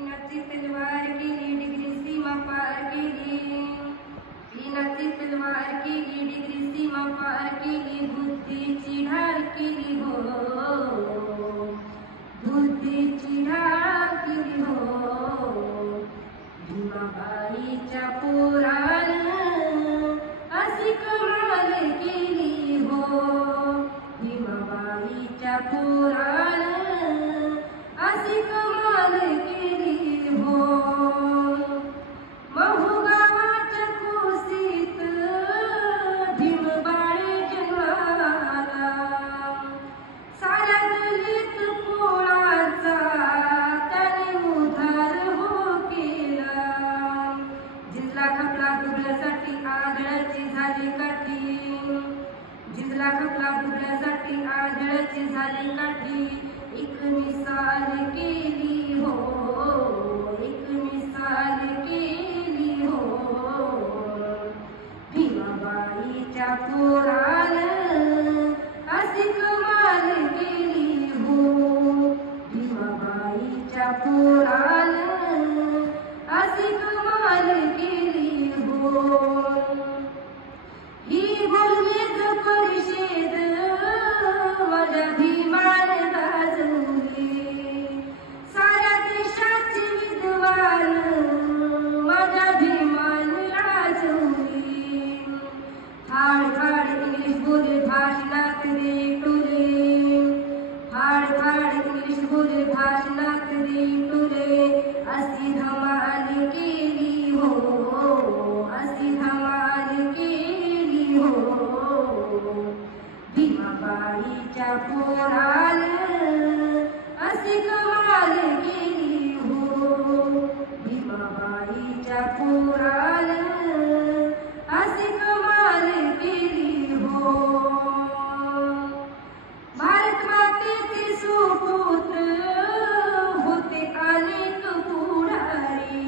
पिनाची तलवार केली डिग्री सीमा पार केली, पिनाची तलवार केली डिग्री सीमा पार केली, बुद्धीची ढाल केली हो, बुद्धीची ढाल केली हो. भीमाबाईच्या पोरानं अशी कमाल केली हो, भीमाबाईच्या पोरानं अशी कमाल केली हो. महू गावाच्या कुशीत भीमबाई जन्माला, साऱ्या दलित पोळाचा त्याने उद्धार हो केला. जिंकला खपला बुडण्यासाठी आंधळ्याची झाली काठी, जिंकला खपला बुडण्यासाठी आंधळ्याची झाली काठी. एक मिसाल केली हो, एक मिसाल केली हो. भीमाबाईच्या पोरानं अशी कमाल केली हो, भीमाबाईच्या पोरानं अशी कमाल केली हो. ही गोलमेज परिषद माझ्या भीमाने गाजवली, साऱ्या देशाची विद्वान माझ्या भीमाने गाजवली. फाड फाड इंग्लिश बोले भाषणात रे टुले, फाड फाड इंग्लिश बोले भाषणात रे टुले. अशी धमाल केली हो, अशी धमाल केली हो. भीमाबाईच्या पोरानं अशी कमाल केली हो, भीमाबाईच्या पोरानं अशी कमाल केली हो. भारत मातेचे सुपुत्र होते अनेक पुढारी,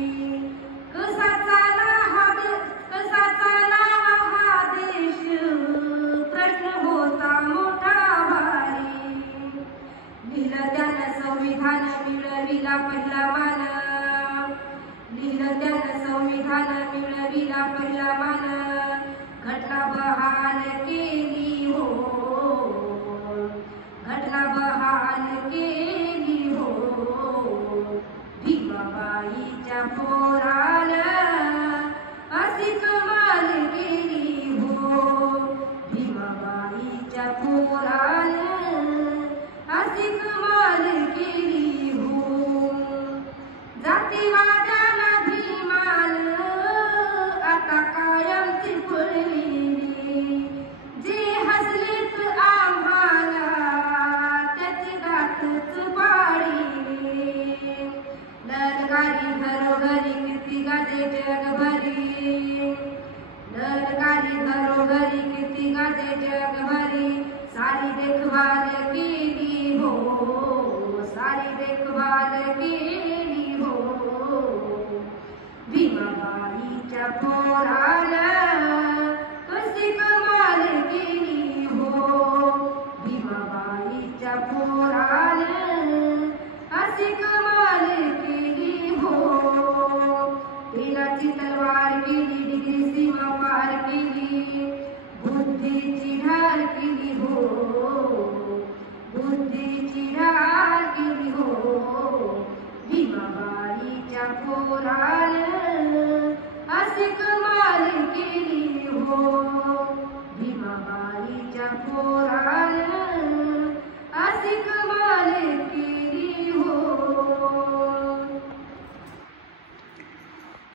कसा चालावा हा देश प्रश्न होता मोठा भारी. लिहिलं त्यानं संविधान मिळविला पहिला मान, लिहिलं त्यानं संविधान मिळविला पहिला मान. घटना बहाल केली हो, घटना बहाल केली हो. भीमाबाईच्या पोरानं अशी कमाल केली हो, भीमाबाईच्या पोरानं अशी कमाल केली हो. जातीवाद्याला भीमानं आता कायमची पळली, जे हसलेत आम्हाला त्याची गाठच पाळली. ललकारी घरोघरी कीर्ती गाजे जगभरी, ललकारी घरोघरी कीर्ती गाजे जगभरी. सारी देखभाल केली हो, सारी देखभाल केली हो. भीमाबाईच्या पोरानं कशी कमाल केली हो, भीमाबाईच्या पोरानं अशी कमाल केली हो. पिनाची तलवार केली डिग्री सीमा पार केली, बुद्धीची ढाल केली हो, बुद्धीची ढाल केली हो. भीमाबाईच्या पोरानं अशी कमाल केली हो, भीमाबाईच्या पोरानं अशी